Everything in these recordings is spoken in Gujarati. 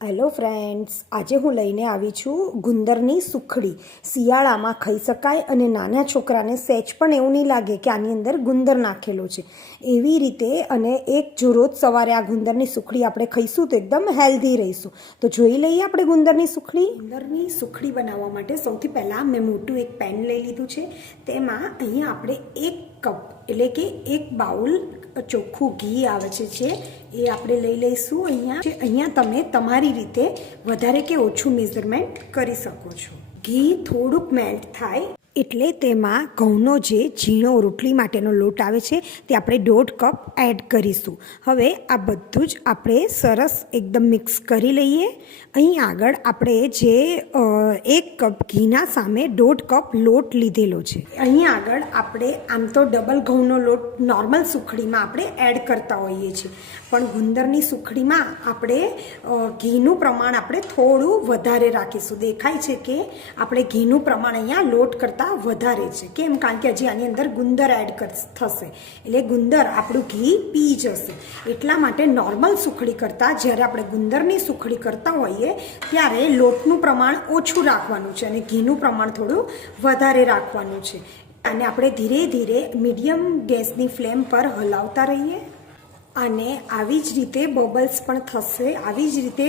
હેલો ફ્રેન્ડ્સ, આજે હું લઈને આવી છું ગુંદરની સુખડી. શિયાળામાં ખાઈ શકાય અને નાના છોકરાને સહેજ પણ એવું નહીં લાગે કે આની અંદર ગુંદર નાખેલો છે. એવી રીતે અને એક જો રોજ સવારે આ ગુંદરની સુખડી આપણે ખાઈશું તો એકદમ હેલ્ધી રહીશું. તો જોઈ લઈએ આપણે ગુંદરની સુખડી. ગુંદરની સુખડી બનાવવા માટે સૌથી પહેલાં મેં મોટું એક પેન લઈ લીધું છે. તેમાં અહીંયા આપણે 1 કપ એટલે કે 1 બાઉલ ચોખ્ખું ઘી આવે છે એ આપણે લઈ લઈશું. અહીંયા તમે તમારી રીતે વધારે કે ઓછું મેઝરમેન્ટ કરી શકો છો. ઘી થોડુંક મેલ્ટ થાય એટલે તેમાં ઘઉંનો જે ઝીણો રોટલી માટેનો લોટ આવે છે તે આપણે 1.5 કપ એડ કરીશું. હવે આ બધું જ આપણે સરસ એકદમ મિક્સ કરી લઈએ. અહીં આગળ આપણે જે 1 કપ ઘીના સામે 1.5 કપ લોટ લીધેલો છે. અહીં આગળ આપણે આમ તો ડબલ ઘઉંનો લોટ નોર્મલ સુખડીમાં આપણે એડ કરતા હોઈએ છીએ, પણ ગુંદરની સુખડીમાં આપણે ઘીનું પ્રમાણ આપણે થોડું વધારે રાખીશું. દેખાય છે કે આપણે ઘીનું પ્રમાણ અહીંયા લોટ કરતાં વધારે છે. કેમ? કારણ કે હજી આની અંદર ગુંદર એડ થશે એટલે ગુંદર આપણું ઘી પી જશે. એટલા માટે નોર્મલ સુખડી કરતાં જ્યારે આપણે ગુંદરની સુખડી કરતા હોઈએ ત્યારે લોટનું પ્રમાણ ઓછું રાખવાનું છે અને ઘીનું પ્રમાણ થોડું વધારે રાખવાનું છે. અને આપણે ધીરે ધીરે મીડિયમ ગેસની ફ્લેમ પર હલાવતા રહીએ અને આવી જ રીતે બબલ્સ પણ થશે. આવી જ રીતે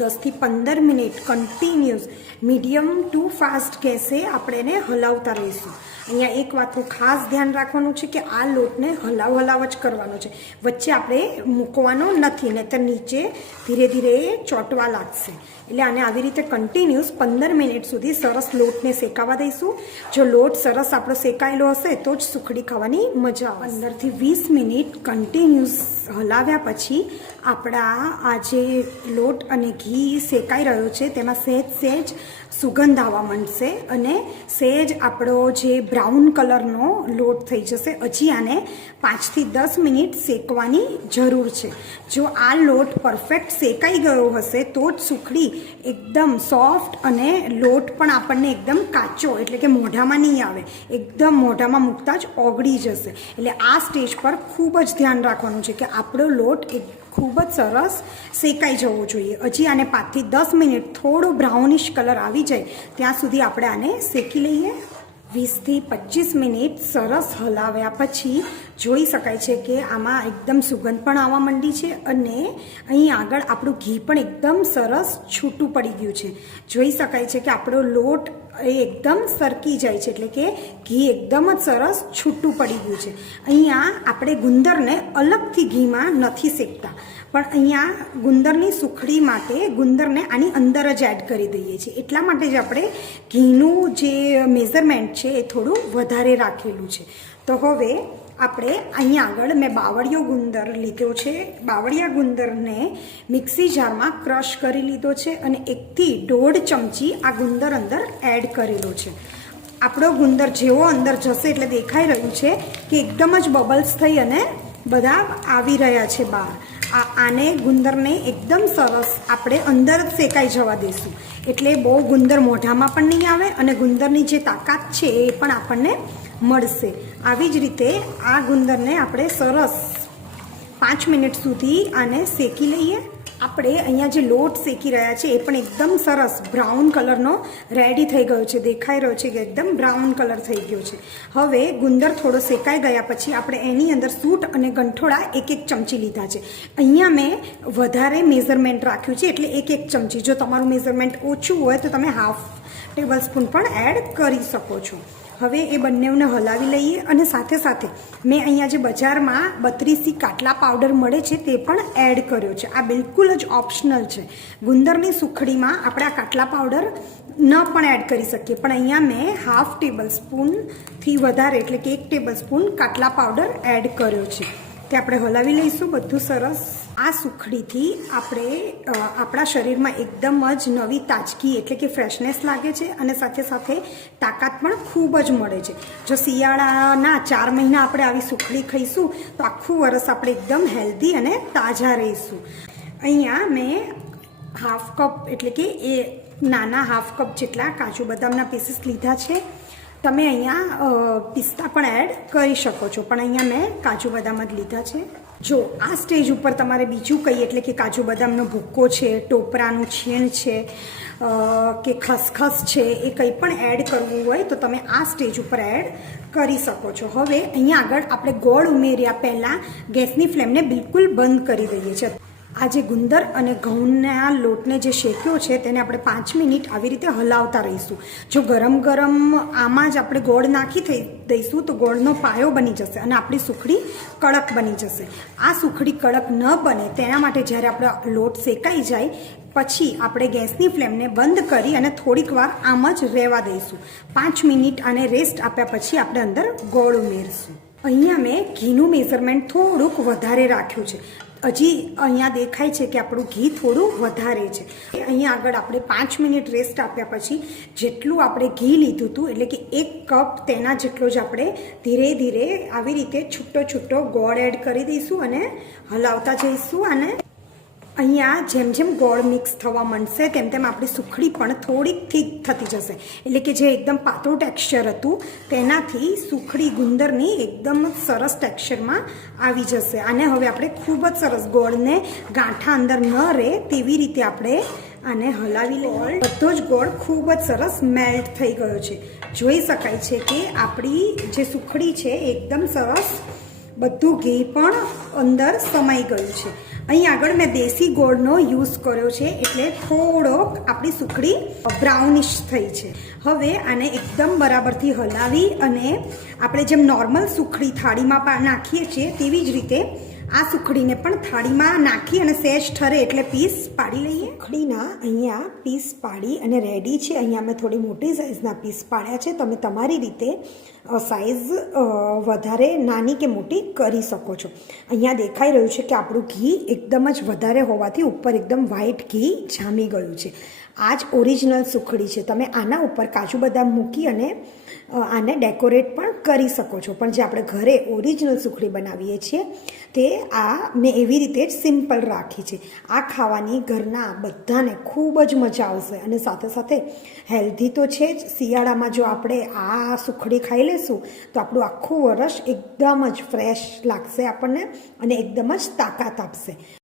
10 થી 15 minute continuous medium to fast ગેસે આપણે એને હલાવતા રહીશું. અહીંયા એક વાતનું ખાસ ધ્યાન રાખવાનું છે કે આ લોટને હલાવ જ કરવાનો છે, વચ્ચે આપણે મૂકવાનો નથી, નહીં તો નીચે ધીરે ધીરે ચોંટવા લાગશે. એટલે આને આવી રીતે કન્ટિન્યુઅસ 15 મિનિટ સુધી સરસ લોટને શેકાવા દઈશું. જો લોટ સરસ આપણો શેકાયેલો હશે તો જ સુખડી ખાવાની મજા આવે. 15 થી 20 મિનિટ કન્ટિન્યુઅસ હલાવ્યા પછી આપણા આ જે લોટ અને ઘી શેકાઈ રહ્યો છે તેમાં સહેજ સુગંધ આવવા માંડશે અને સહેજ આપણો જે બ્રાઉન કલરનો લોટ થઈ જશે. હજી આને 5 થી 10 મિનિટ શેકવાની જરૂર છે. જો આ લોટ પરફેક્ટ શેકાઈ ગયો હશે તો જ સુખડી એકદમ સોફ્ટ અને લોટ પણ આપણને એકદમ કાચો એટલે કે મોઢામાં નહીં આવે, એકદમ મોઢામાં મૂકતા જ ઓગળી જશે. એટલે આ સ્ટેજ પર ખૂબ જ ધ્યાન રાખવાનું છે કે આપણો લોટ ખૂબ જ સરસ શેકાઈ જવો જોઈએ. હજી આને 5 થી 10 મિનિટ થોડો બ્રાઉનિશ કલર આવી જાય ત્યાં સુધી આપણે આને શેકી લઈએ. 20 થી 25 મિનિટ સરસ હલાવ્યા પછી જોઈ શકાય છે કે આમાં એકદમ સુગંધ પણ આવવા માંડી છે અને અહીં આગળ આપણું ઘી પણ એકદમ સરસ છૂટું પડી ગયું છે. જોઈ શકાય છે કે આપણો લોટ એ એકદમ સરકી જાય છે એટલે કે ઘી એકદમ જ સરસ છૂટું પડી ગયું છે. અહીંયા આપણે ગુંદરને અલગથી ઘીમાં નથી શેકતા, પણ અહીંયા ગુંદરની સુખડી માટે ગુંદરને આની અંદર જ એડ કરી દઈએ છીએ. એટલા માટે જ આપણે ઘીનું જે મેઝરમેન્ટ છે એ થોડું વધારે રાખેલું છે. તો હવે આપણે અહીંયા આગળ મેં બાવળિયો ગુંદર લીધો છે. બાવળિયા ગુંદરને મિક્સી જારમાં ક્રશ કરી લીધો છે અને 1 થી 1.5 ચમચી આ ગુંદર અંદર એડ કરેલો છે. આપણો ગુંદર જેવો અંદર જશે એટલે દેખાઈ રહ્યું છે કે એકદમ જ બબલ્સ થઈ અને બધા આવી રહ્યા છે બહાર. આને ગુંદરને એકદમ સરસ આપણે અંદર જ શેકાઈ જવા દઈશું એટલે બહુ ગુંદર મોઢામાં પણ નહીં આવે અને ગુંદરની જે તાકાત છે એ પણ આપણને મળશે. આવી જ રીતે આ ગુંદરને આપણે સરસ 5 મિનિટ સુધી આને શેકી લઈએ. આપણે અહીંયા જે લોટ શેકી રહ્યા છે એ પણ એકદમ સરસ બ્રાઉન કલરનો રેડી થઈ ગયો છે. દેખાઈ રહ્યો છે કે એકદમ બ્રાઉન કલર થઈ ગયો છે. હવે ગુંદર થોડો શેકાઈ ગયા પછી આપણે એની અંદર સૂંઠ અને ગંઠોડા 1 ચમચી લીધા છે. અહીંયા મેં વધારે મેઝરમેન્ટ રાખ્યું છે એટલે 1 ચમચી. જો તમારું મેઝરમેન્ટ ઓછું હોય તો તમે ½ ટેબલ સ્પૂન પણ એડ કરી શકો છો. હવે એ બંનેને હલાવી લઈએ અને સાથે સાથે મેં અહીંયા જે બજારમાં 32 કાટલા પાવડર મળે છે તે પણ એડ કર્યો છે. આ બિલકુલ જ ઓપ્શનલ છે. ગુંદરની સુખડીમાં આપણે આ કાટલા પાવડર ન પણ એડ કરી શકીએ, પણ અહીંયા મેં ½ ટેબલ સ્પૂનથી વધારે એટલે કે 1 ટેબલ સ્પૂન કાટલા પાવડર એડ કર્યો છે. તે આપણે હલાવી લઈશું બધું સરસ. આ સુખડીથી આપણે આપણા શરીરમાં એકદમ જ નવી તાજગી એટલે કે ફ્રેશનેસ લાગે છે અને સાથે સાથે તાકાત પણ ખૂબ જ મળે છે. જો શિયાળાના 4 મહિના આપણે આવી સુખડી ખાઈશું તો આખું વરસ આપણે એકદમ હેલ્ધી અને તાજા રહીશું. અહીંયા મેં ½ કપ એટલે કે એ નાના ½ કપ જેટલા કાજુ બદામના પીસીસ લીધા છે. તમે અહીંયા પિસ્તા પણ એડ કરી શકો છો, પણ અહીંયા મેં કાજુ બદામ જ લીધા છે. જો આ સ્ટેજ ઉપર તમારે બીજું કંઈ એટલે કે કાજુ બદામનો ભૂક્કો છે, ટોપરાનું છીણ છે કે ખસખસ છે, એ કંઈ પણ એડ કરવું હોય તો તમે આ સ્ટેજ ઉપર એડ કરી શકો છો. હવે અહીંયા આગળ આપણે ગોળ ઉમેર્યા પહેલાં ગેસની ફ્લેમને બિલકુલ બંધ કરી દઈએ છીએ. આ જે ગુંદર અને ઘઉંના લોટને જે શેક્યો છે તેને આપણે 5 મિનિટ આવી રીતે હલાવતા રહીશું. જો ગરમ ગરમ આમાં જ આપણે ગોળ નાખી દઈશું તો ગોળનો પાયો બની જશે અને આપણી સુખડી કડક બની જશે. આ સુખડી કડક ન બને તેના માટે જ્યારે આપણે લોટ શેકાઈ જાય પછી આપણે ગેસની ફ્લેમને બંધ કરી અને થોડીક વાર આમ જ રહેવા દઈશું. 5 મિનિટ આને રેસ્ટ આપ્યા પછી આપણે અંદર ગોળ ઉમેરીશું. અહીંયા મેં ઘીનું મેઝરમેન્ટ થોડુંક વધારે રાખ્યું છે. હજી અહીંયા દેખાય છે કે આપણું ઘી થોડું વધારે છે. અહીંયા આગળ આપણે 5 મિનિટ રેસ્ટ આપ્યા પછી જેટલું આપણે ઘી લીધું હતું એટલે કે 1 કપ તેના જેટલો જ આપણે ધીરે ધીરે આવી રીતે છૂટો છૂટો ગોળ એડ કરી દઈશું અને હલાવતા જઈશું. અને અહીંયા જેમ જેમ ગોળ મિક્સ થવા માંડશે તેમ તેમ આપણી સુખડી પણ થોડીક થીક થતી જશે. એટલે કે જે એકદમ પાતળું ટેક્સચર હતું તેનાથી સુખડી ગુંદરની એકદમ સરસ ટેક્સચરમાં આવી જશે. અને હવે આપણે ખૂબ જ સરસ ગોળને ગાંઠા અંદર ન રહે તેવી રીતે આપણે આને હલાવી લઈએ. બધો જ ગોળ ખૂબ જ સરસ મેલ્ટ થઈ ગયો છે. જોઈ શકાય છે કે આપણી જે સુખડી છે એકદમ સરસ બધું ઘી પણ અંદર સમાઈ ગયું છે. અહીં આગળ મેં દેશી ગોળનો યુઝ કર્યો છે એટલે થોડોક આપણી સુખડી બ્રાઉનિશ થઈ છે. હવે આને એકદમ બરાબરથી હલાવી અને આપણે જેમ નોર્મલ સુખડી થાળીમાં નાખીએ છીએ તેવી જ રીતે આ સુખડીને પણ થાળીમાં નાખી અને સહેજ ઠરે એટલે પીસ પાડી લઈએ. સુખડીના અહીંયા પીસ પાડી અને રેડી છે. અહીંયા મેં થોડી મોટી સાઇઝના પીસ પાડ્યા છે. તમે તમારી રીતે સાઇઝ વધારે નાની કે મોટી કરી શકો છો. અહીંયા દેખાઈ રહ્યું છે કે આપણું ઘી એકદમ જ વધારે હોવાથી ઉપર એકદમ વ્હાઈટ ઘી જામી ગયું છે. આ જ ઓરિજિનલ સુખડી છે. તમે આના ઉપર કાજુ બદામ મૂકી અને આને ડેકોરેટ પણ કરી શકો છો. પણ જે આપણે ઘરે ઓરિજિનલ સુખડી બનાવીએ છીએ તે આ મેં એવી રીતે જ સિમ્પલ રાખી છે. આ ખાવાની ઘરના બધાને ખૂબ જ મજા આવશે અને સાથે સાથે હેલ્ધી તો છે જ. શિયાળામાં જો આપણે આ સુખડી ખાઈ લેશું તો આપણું આખું વરસ એકદમ જ ફ્રેશ લાગશે આપણને અને એકદમ જ તાકાત આપશે.